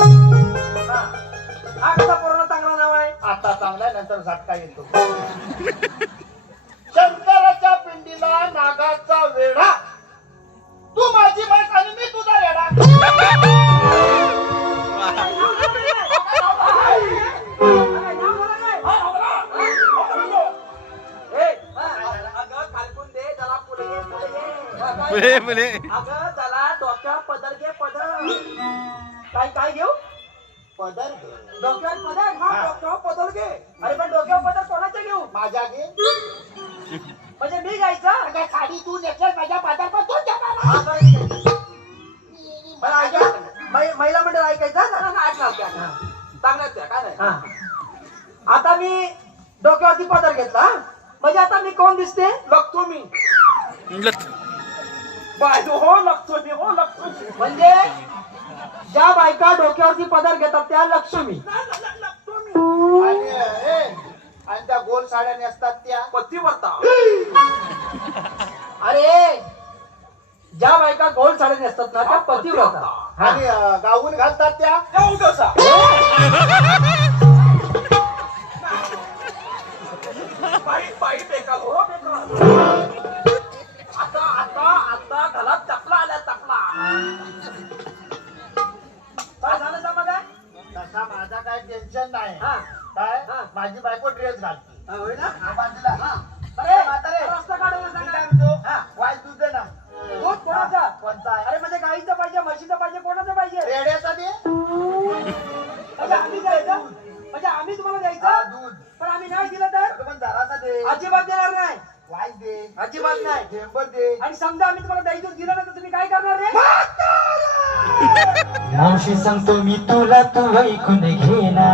हा कसा पोराला चांगला नाव आहे? आता चांगला नंतर झटका येतो. शंकराच्या पिंडीला नागाचा वेढा, तू माझी म्हैस आणि मी तुझा रेडा. अगं चला डोक्यावर पदर घे पदर. काय काय घेऊ? पदर डोक्यावर पदर. हा डोक्यावर पदर घे. अरे पण डोक्यावर पदर कोणाचे घेऊ? माझ्या घे. म्हणजे मी घ्यायचा? अगं साडी तू नेसल्यास माझ्या पदर पण तू घेणार. पण ऐका, महिला मंडळ ऐकायचं चांगलाच काय नाही. आता मी डोक्यावरती पदर घेतला, म्हणजे आता मी कोण दिसते? लागतो मी बाजू हो लागतो मी हो लागतो. म्हणजे ज्या बायका डोक्यावरती पदर घेतात त्या लक्ष्मी. आणि त्या गोल साड्या नेसतात त्या पतिव्रता. अरे ज्या बायका गोल साड्या नेसतात ना त्या पतिव्रता. आणि गाऊन घालतात त्या आता आता आता घरात चपला आल्या चपला. काय झालं समज आहे? तसा माझा काय टेन्शन नाही. हा काय हा. माझी बायको ड्रेस घालते. होय ना? बाजूला. अरे म्हातारे. रस्ता काढून मी सांगा. काय म्हणतो? हा. वाय दूध दे ना. दूध कोणाचा? कोणता आहे? अरे म्हणजे गाईचं पाहिजे, म्हशीचं पाहिजे, कोणाचं पाहिजे? रेड्याचा दे. म्हणजे आम्ही द्यायचं? म्हणजे आम्ही तुम्हाला हा, द्यायचं? दूध. पण आम्ही नाही दिलं तर अगं पण जरासा दे. अजिबात देणार नाही. वाय दे. अजिबात नाही. झेंबर दे. आणि समजा आम्ही तुम्हाला दही दूध दिलं नाही तर तुम्ही काय करणार रे? मावशी सांगतो मी तुला, तू ऐकून घेना,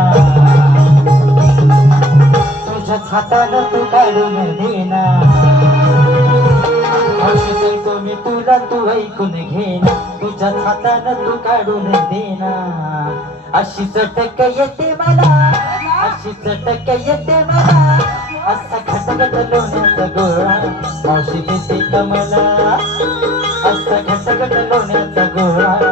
तुझ्याच हातानं तू काढून देना. मावशी सांगतो मी तुला, तू ऐकून घेना, तुझ्याच हातानं तू काढून देना. अशी चटक येते मला, अशी चटक येते मला, असा खटखट लोण्याचा गोळा मावशी देते का मला, असा खटखट लोण्याचा गोळा